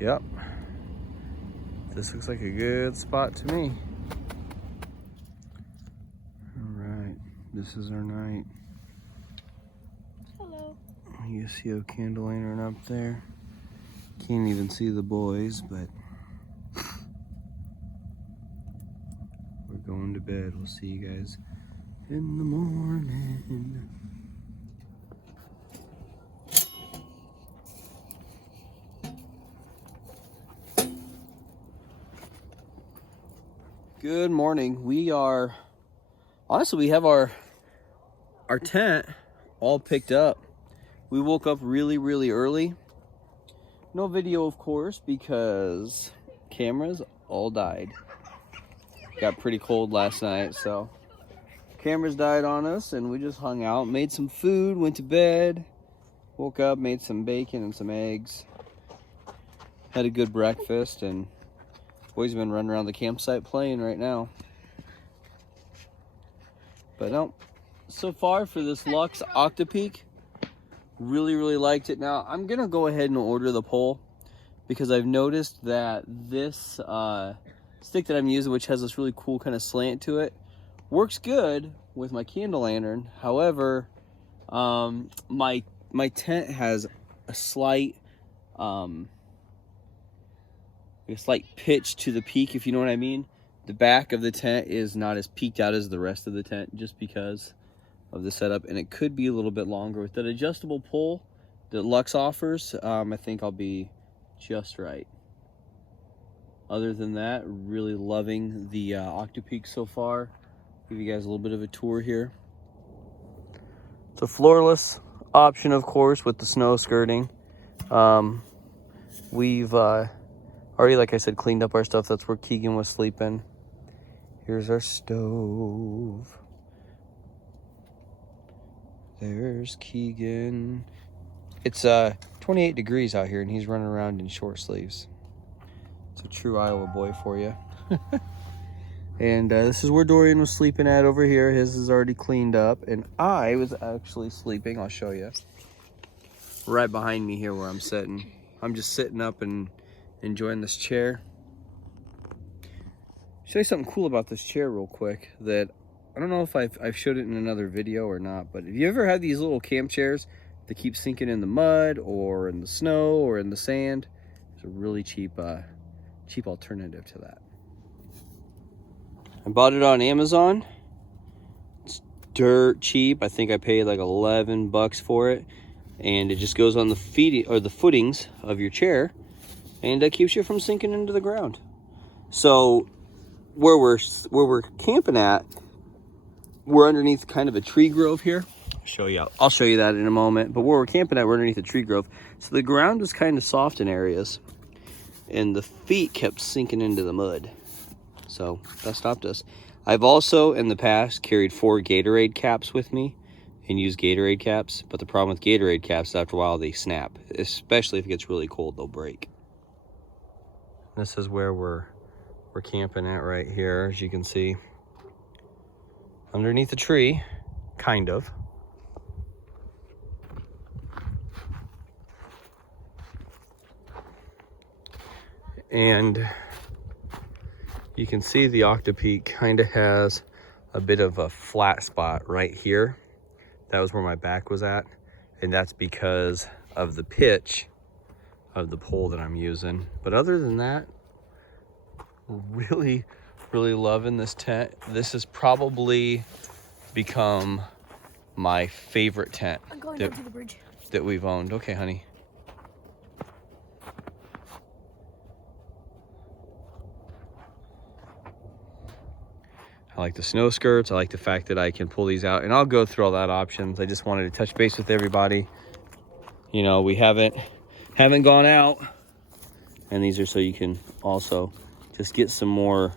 Yep. This looks like a good spot to me. All right, this is our night. Hello. You see a candle lantern up there. Can't even see the boys, but we're going to bed. We'll see you guys in the morning. Good morning. We have our tent all picked up. We woke up really early. No video, of course, because cameras all died. Got pretty cold last night, so cameras died on us, and we just hung out, made some food, went to bed, woke up, made some bacon and some eggs, had a good breakfast, and boys have been running around the campsite playing right now. But no, so far for this Luxe Octopeak, really liked it. Now I'm gonna go ahead and order the pole because I've noticed that this stick that I'm using, which has this really cool kind of slant to it, works good with my candle lantern. However, my tent has a slight pitch to the peak, if you know what I mean. The back of the tent is not as peaked out as the rest of the tent just because of the setup, and it could be a little bit longer. With that adjustable pole that Luxe offers, I think I'll be just right. Other than that, really loving the Octopeak so far. Give you guys a little bit of a tour here. It's a floorless option, of course, with the snow skirting. We've already, like I said, cleaned up our stuff. That's where Keegan was sleeping. Here's our stove. There's Keegan. It's 28 degrees out here, and he's running around in short sleeves. It's a true Iowa boy for you. And this is where Dorian was sleeping at over here. His is already cleaned up, and I was actually sleeping. I'll show you. Right behind me here where I'm sitting. I'm just sitting up and enjoying this chair. Show you something cool about this chair real quick that I don't know if I've showed it in another video or not, but have you ever had these little camp chairs that keep sinking in the mud or in the snow or in the sand? It's a really cheap alternative to that. I bought it on Amazon. It's dirt cheap. I think I paid like 11 bucks for it, and it just goes on the footings of your chair, and it keeps you from sinking into the ground. So where we're camping at, we're underneath kind of a tree grove here. I'll show you that in a moment. But where we're camping at, we're underneath a tree grove. So the ground was kind of soft in areas, and the feet kept sinking into the mud. So that stopped us. I've also in the past carried 4 Gatorade caps with me and used Gatorade caps. But the problem with Gatorade caps, after a while, they snap. Especially if it gets really cold, they'll break. This is where we're camping at right here, as you can see. Underneath a tree, kind of. And you can see the Octopeak kind of has a bit of a flat spot right here. That was where my back was at. And that's because of the pitch of the pole that I'm using. But other than that, really loving this tent. This has probably become my favorite tent. I'm going down to the bridge that we've owned. Okay, honey. I like the snow skirts. I like the fact that I can pull these out, and I'll go through all that options. I just wanted to touch base with everybody. You know, we haven't gone out, and these are so you can also just get some more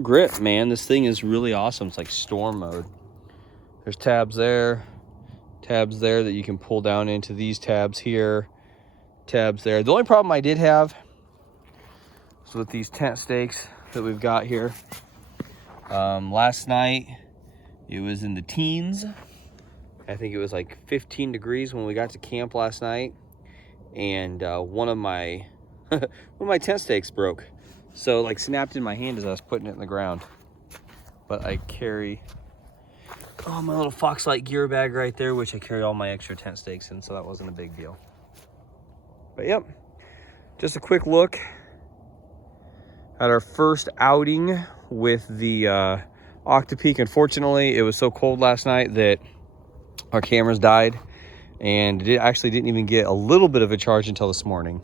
grip, man. This thing is really awesome. It's like storm mode. There's tabs there that you can pull down into these tabs here, tabs there. The only problem I did have is with these tent stakes that we've got here. Last night it was in the teens. I think it was like 15 degrees when we got to camp last night, and one of my one of my tent stakes broke. So like snapped in my hand as I was putting it in the ground. But I carry, oh, my little Foxlight gear bag right there, which I carry all my extra tent stakes in, so that wasn't a big deal. But yep, just a quick look at our first outing with the Octopeak. Unfortunately, it was so cold last night that our cameras died, and it actually didn't even get a little bit of a charge until this morning.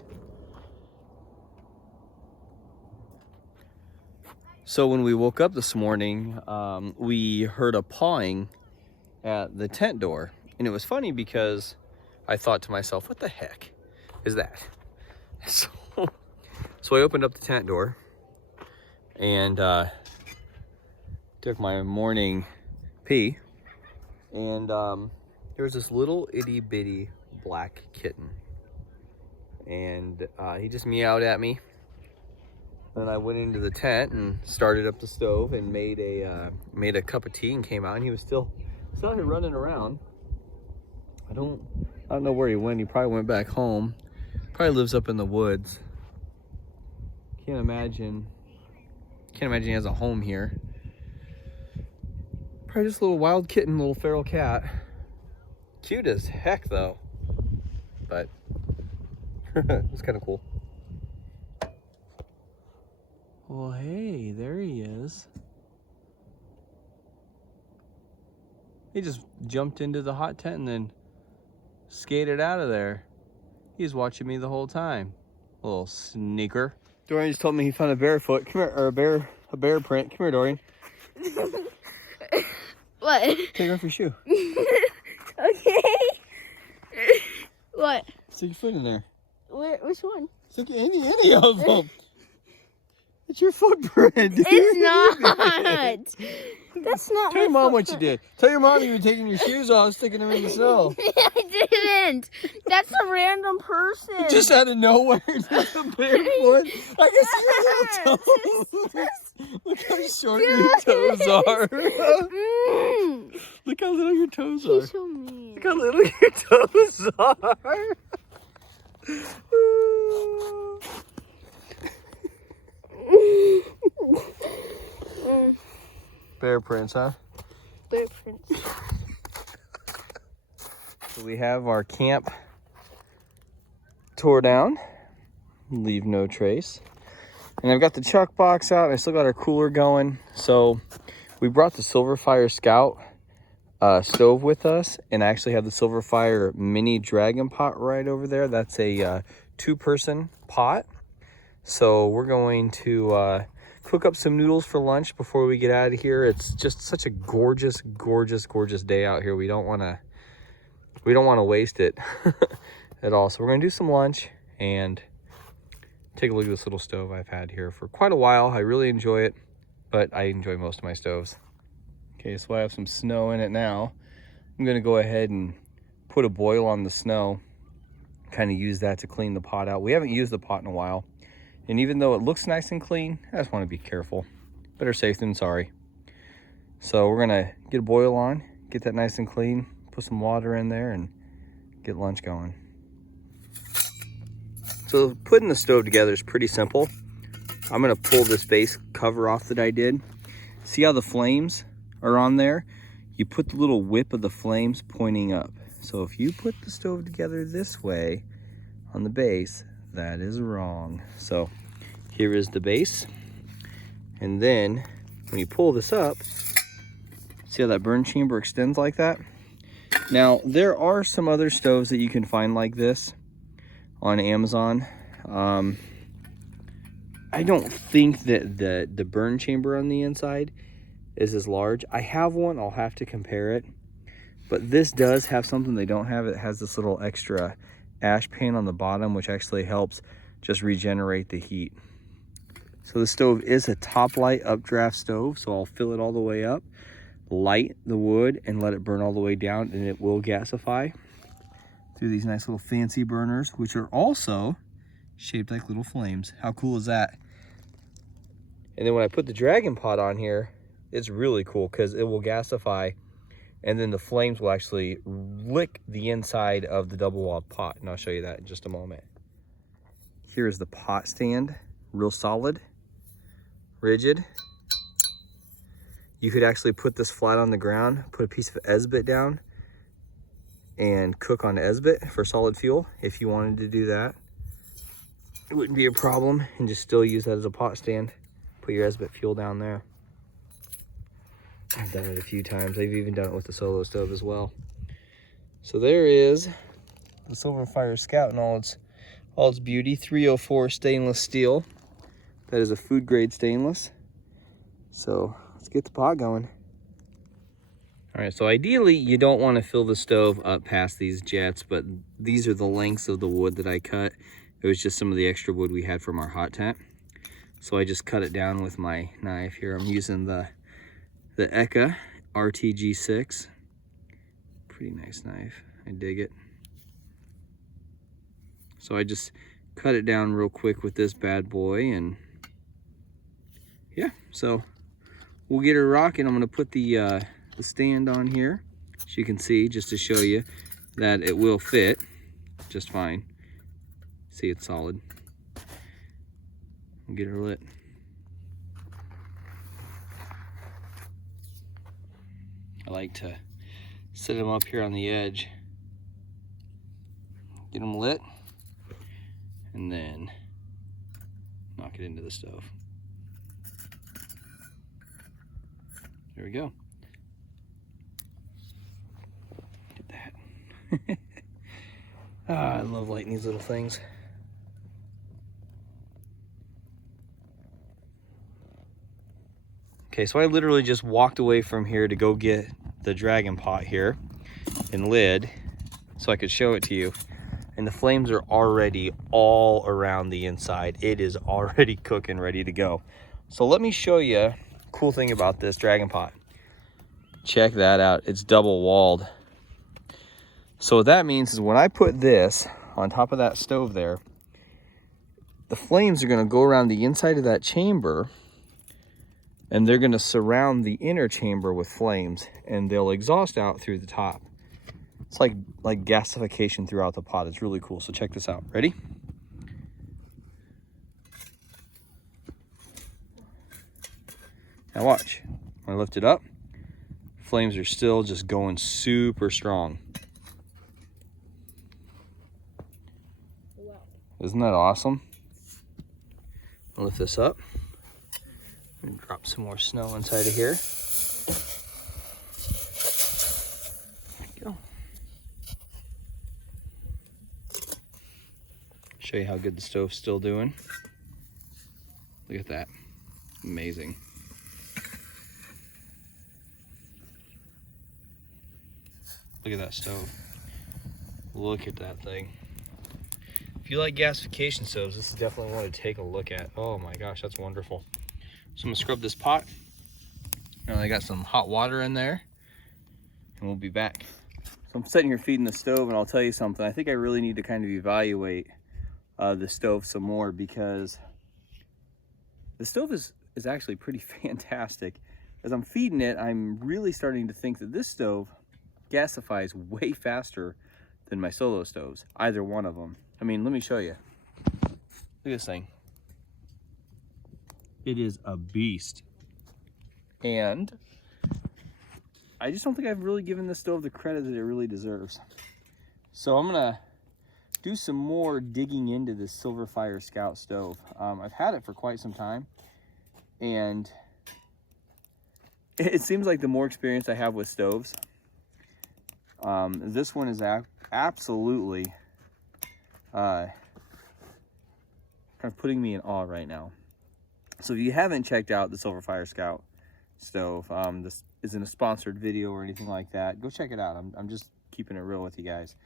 So when we woke up this morning, we heard a pawing at the tent door. And it was funny because I thought to myself, what the heck is that? So I opened up the tent door and took my morning pee. And there was this little itty bitty black kitten. And he just meowed at me. Then I went into the tent and started up the stove and made a cup of tea and came out, and he was still here running around. I don't know where he went. He probably went back home. Probably lives up in the woods. Can't imagine he has a home here. Probably just a little wild kitten, little feral cat. Cute as heck though. But it's kind of cool. Well, hey, there he is. He just jumped into the hot tent and then skated out of there. He's watching me the whole time. Little sneaker. Dorian just told me he found a bear foot. Come here, or a bear print. Come here, Dorian. What? Take off your shoe. Okay. What? Stick your foot in there. Which one? Stick any of them. It's your footprint, dude. It's not. That's not. Tell your mom what you did. Tell your mom you were taking your shoes off, sticking them in the snow. I didn't. That's a random person. Just out of nowhere, just a barefoot. I can see your little toes. Look how short your toes are. Look how little your toes are. She's so mean. Look how little your toes are. Bear prints, huh? Bear prints. So we have our camp tore down. Leave no trace. And I've got the chuck box out, and I still got our cooler going. So we brought the SilverFire Scout stove with us, and I actually have the SilverFire mini dragon pot right over there. That's a 2-person pot. So we're going to cook up some noodles for lunch before we get out of here. It's just such a gorgeous, gorgeous, gorgeous day out here. We don't want to waste it at all. So we're gonna do some lunch and take a look at this little stove I've had here for quite a while. I really enjoy it, but I enjoy most of my stoves. Okay, so I have some snow in it now. I'm gonna go ahead and put a boil on the snow, kind of use that to clean the pot out. We haven't used the pot in a while. And even though it looks nice and clean, I just want to be careful. Better safe than sorry. So we're gonna get a boil on, get that nice and clean, put some water in there, and get lunch going. So putting the stove together is pretty simple. I'm gonna pull this base cover off that I did. See how the flames are on there? You put the little whip of the flames pointing up. So if you put the stove together this way on the base, that is wrong. So here is the base. And then when you pull this up, see how that burn chamber extends like that? Now, there are some other stoves that you can find like this on Amazon. I don't think that the burn chamber on the inside is as large. I have one, I'll have to compare it. But this does have something they don't have. It has this little extra ash pan on the bottom, which actually helps just regenerate the heat. So the stove is a top light updraft stove, so I'll fill it all the way up, light the wood, and let it burn all the way down, and it will gasify through these nice little fancy burners, which are also shaped like little flames. How cool is that? And then when I put the dragon pot on here, it's really cool because it will gasify, and then the flames will actually lick the inside of the double-walled pot, and I'll show you that in just a moment. Here is the pot stand, real solid, rigid. You could actually put this flat on the ground, put a piece of Esbit down, and cook on Esbit for solid fuel if you wanted to do that. It wouldn't be a problem, and just still use that as a pot stand. Put your Esbit fuel down there. I've done it a few times. I've even done it with the solo stove as well. So there is the SilverFire Scout in all its beauty. 304 stainless steel. That is a food grade stainless. So let's get the pot going. All right, so ideally you don't want to fill the stove up past these jets, but these are the lengths of the wood that I cut. It was just some of the extra wood we had from our hot tent. So I just cut it down with my knife here. I'm using the Eka RTG6. Pretty nice knife, I dig it. So I just cut it down real quick with this bad boy, and yeah, so we'll get her rocking. I'm gonna put the stand on here, so you can see, just to show you that it will fit just fine. See, it's solid. We'll get her lit. I like to set them up here on the edge, get them lit, and then knock it into the stove. There we go. Get that. I love lighting these little things. Okay, so I literally just walked away from here to go get the dragon pot here and lid so I could show it to you. And the flames are already all around the inside. It is already cooking, ready to go. So let me show you a cool thing about this dragon pot. Check that out, it's double walled. So what that means is when I put this on top of that stove there, the flames are gonna go around the inside of that chamber, and they're gonna surround the inner chamber with flames, and they'll exhaust out through the top. It's like gasification throughout the pot. It's really cool. So check this out. Ready? Now watch. When I lift it up, flames are still just going super strong. Wow. Isn't that awesome? I'll lift this up and drop some more snow inside of here. There we go. Show you how good the stove's still doing. Look at that. Amazing. Look at that stove. Look at that thing. If you like gasification stoves, this is definitely one to take a look at. Oh my gosh, that's wonderful. So I'm gonna scrub this pot. Now I got some hot water in there, and we'll be back. So I'm sitting here feeding the stove, and I'll tell you something. I think I really need to kind of evaluate the stove some more, because the stove is actually pretty fantastic. As I'm feeding it, I'm really starting to think that this stove gasifies way faster than my solo stoves, either one of them. I mean, let me show you. Look at this thing. It is a beast. And I just don't think I've really given this stove the credit that it really deserves. So I'm gonna do some more digging into this SilverFire Scout stove. I've had it for quite some time, and it seems like the more experience I have with stoves, this one is absolutely kind of putting me in awe right now. So if you haven't checked out the SilverFire Scout stove, this isn't a sponsored video or anything like that. Go check it out. I'm just keeping it real with you guys.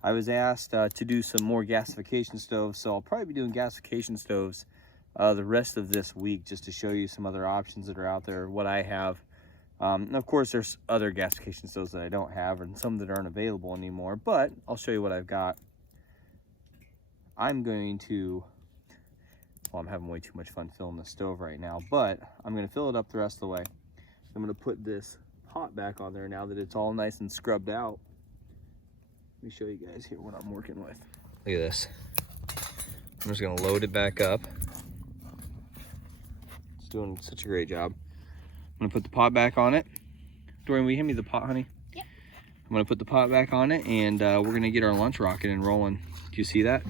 I was asked to do some more gasification stoves, so I'll probably be doing gasification stoves the rest of this week, just to show you some other options that are out there, what I have. And of course, there's other gasification stoves that I don't have, and some that aren't available anymore, but I'll show you what I've got. I'm going to, well, I'm having way too much fun filling the stove right now, but I'm going to fill it up the rest of the way. I'm going to put this pot back on there now that it's all nice and scrubbed out. Let me show you guys here what I'm working with. Look at this. I'm just gonna load it back up. It's doing such a great job. I'm gonna put the pot back on it. Dorian, will you hand me the pot, honey? Yep. I'm gonna put the pot back on it, and we're gonna get our lunch rocket and rolling. Do you see that?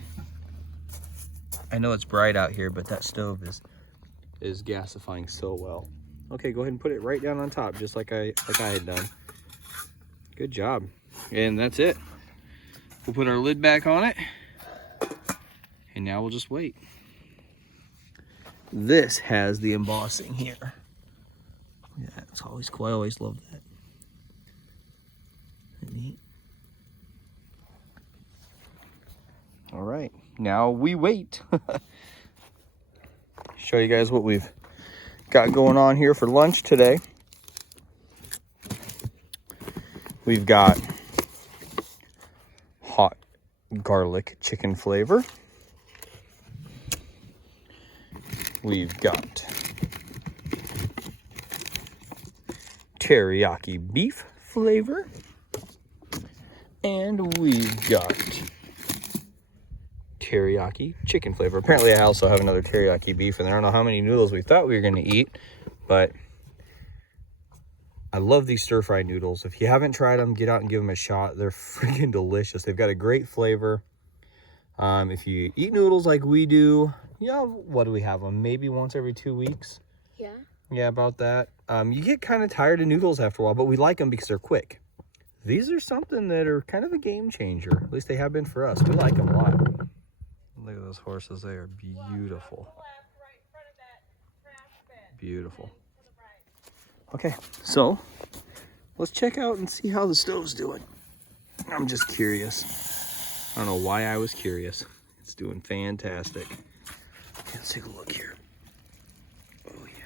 I know it's bright out here, but that stove is gasifying so well. Okay, go ahead and put it right down on top, just like I had done. Good job. And that's it. We'll put our lid back on it, and now we'll just wait. This has the embossing here. Yeah, it's always cool. I always love that. Neat. All right, now we wait. Show you guys what we've got going on here for lunch today. We've got hot garlic chicken flavor. We've got teriyaki beef flavor. And we've got teriyaki chicken flavor. Apparently I also have another teriyaki beef, and I don't know how many noodles we thought we were going to eat, but I love these stir-fried noodles. If you haven't tried them, get out and give them a shot. They're freaking delicious. They've got a great flavor. If you eat noodles like we do, what do we have them? Maybe once every 2 weeks. Yeah. Yeah, about that. You get kind of tired of noodles after a while, but we like them because they're quick. These are something that are kind of a game changer. At least they have been for us. We like them a lot. Look at those horses. They are beautiful. Beautiful. Okay, so let's check out and see how the stove's doing. I'm just curious. I don't know why I was curious. It's doing fantastic. Let's take a look here. Oh yeah.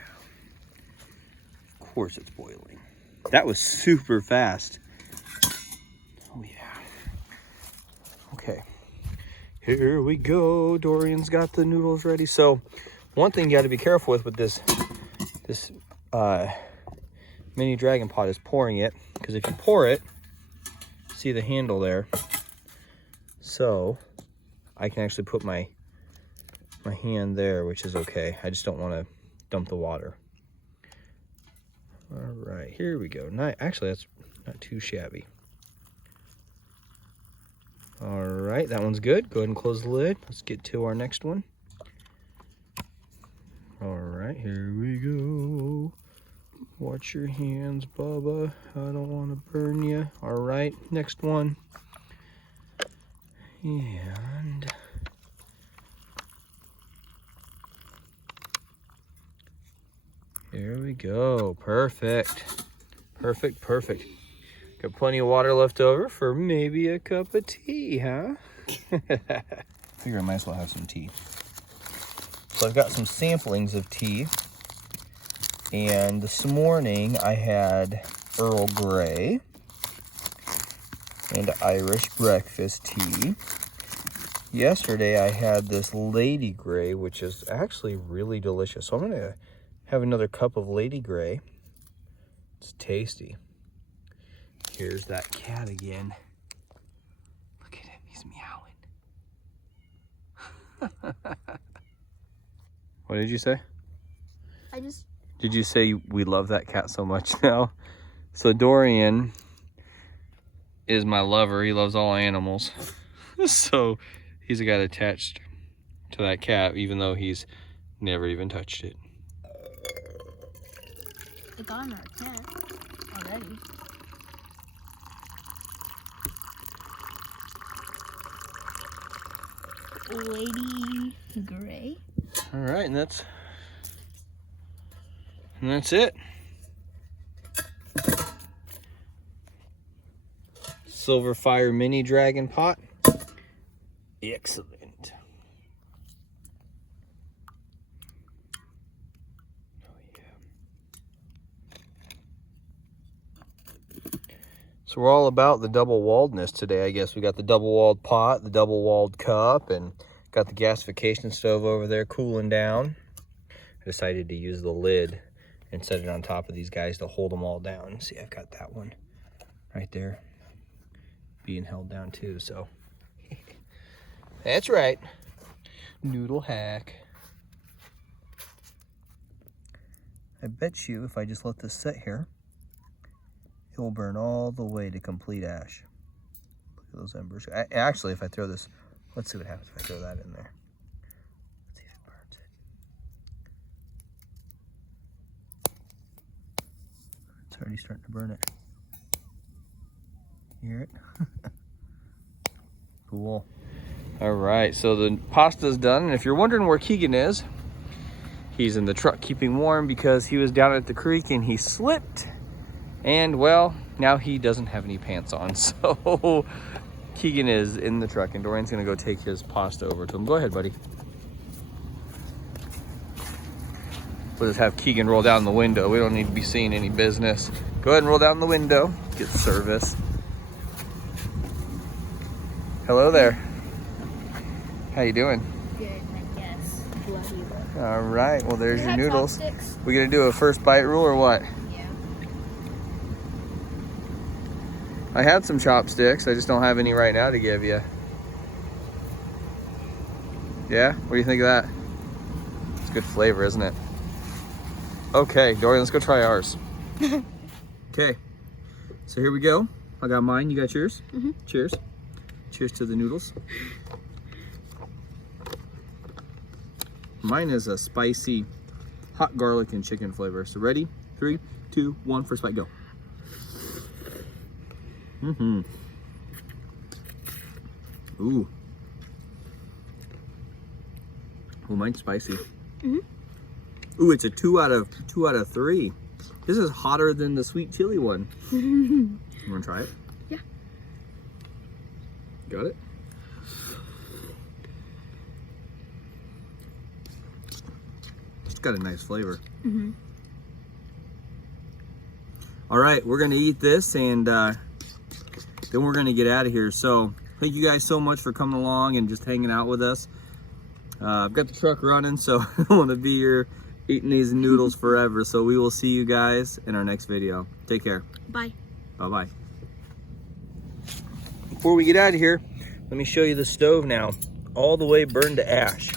Of course it's boiling. That was super fast. Oh yeah. Okay. Here we go. Dorian's got the noodles ready. So one thing you got to be careful with this mini dragon pot is pouring it, because if you pour it, see the handle there, so I can actually put my hand there, which is okay. I just don't want to dump the water. All right, here we go. Actually, that's not too shabby. All right, that one's good. Go ahead and close the lid. Let's get to our next one. All right, here we go. Watch your hands, Bubba. I don't want to burn you. All right, next one. And here we go. Perfect. Perfect, perfect. Got plenty of water left over for maybe a cup of tea, huh? Figure I might as well have some tea. So I've got some samplings of tea. And this morning I had Earl Grey and Irish breakfast tea. Yesterday I had this Lady Grey, which is actually really delicious. So I'm gonna have another cup of Lady Grey. It's tasty. Here's that cat again. Look at him, he's meowing. What did you say? Did you say we love that cat so much now? So Dorian is my lover. He loves all animals. So he's got attached to that cat, even though he's never even touched it. It's on our cat already. Lady Grey. All right, and that's it. SilverFire mini dragon pot. Excellent. Oh yeah. So we're all about the double-walledness today, I guess. We got the double-walled pot, the double-walled cup, and got the gasification stove over there cooling down. I decided to use the lid and set it on top of these guys to hold them all down. See, I've got that one right there being held down too, so that's right. Noodle Hack. I bet you if I just let this sit here, it will burn all the way to complete ash. Look at those embers. Actually, if I throw this, let's see what happens if I throw that in there. Let's see if it burns it. It's already starting to burn it. You hear it? Cool. All right, so the pasta's done. And if you're wondering where Keegan is, he's in the truck keeping warm because he was down at the creek and he slipped. And well, now he doesn't have any pants on. So Keegan is in the truck and Dorian's gonna go take his pasta over to him. Go ahead, buddy. We'll just have Keegan roll down the window. We don't need to be seeing any business. Go ahead and roll down the window. Get service. Hello there. How you doing? Good, I guess. Bloody. All right, well there's You your have noodles. chopsticks? We gonna do a first bite rule or what? Yeah. I had some chopsticks, I just don't have any right now to give you. Yeah, what do you think of that? It's good flavor, isn't it? Okay, Dorian, let's go try ours. Okay, so here we go. I got mine, you got yours? Mm-hmm. Cheers. Cheers to the noodles. Mine is a spicy hot garlic and chicken flavor. So ready? 3, 2, 1, first bite, go. Mm-hmm. Ooh. Oh, mine's spicy. Mm-hmm. Ooh, it's a 2 out of 3. This is hotter than the sweet chili one. You wanna try it? Yeah. Got it? It's got a nice flavor. Mm-hmm. All right, we're gonna eat this and then we're gonna get out of here. So thank you guys so much for coming along and just hanging out with us. I've got the truck running, so I don't wanna be here eating these noodles forever. So we will see you guys in our next video. Take care. Bye. Bye-bye. Before we get out of here, let me show you the stove now. All the way burned to ash.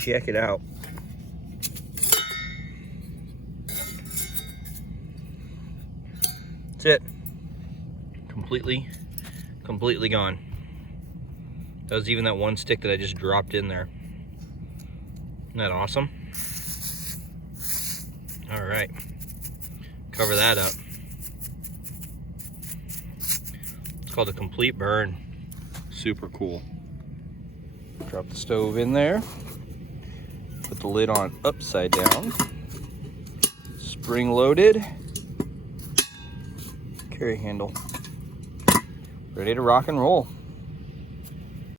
Check it out. That's it. Completely gone. That was even that one stick that I just dropped in there. Isn't that awesome? All right, cover that up. It's called a complete burn. Super cool. Drop the stove in there. Put the lid on upside down. Spring loaded. Carry handle. Ready to rock and roll.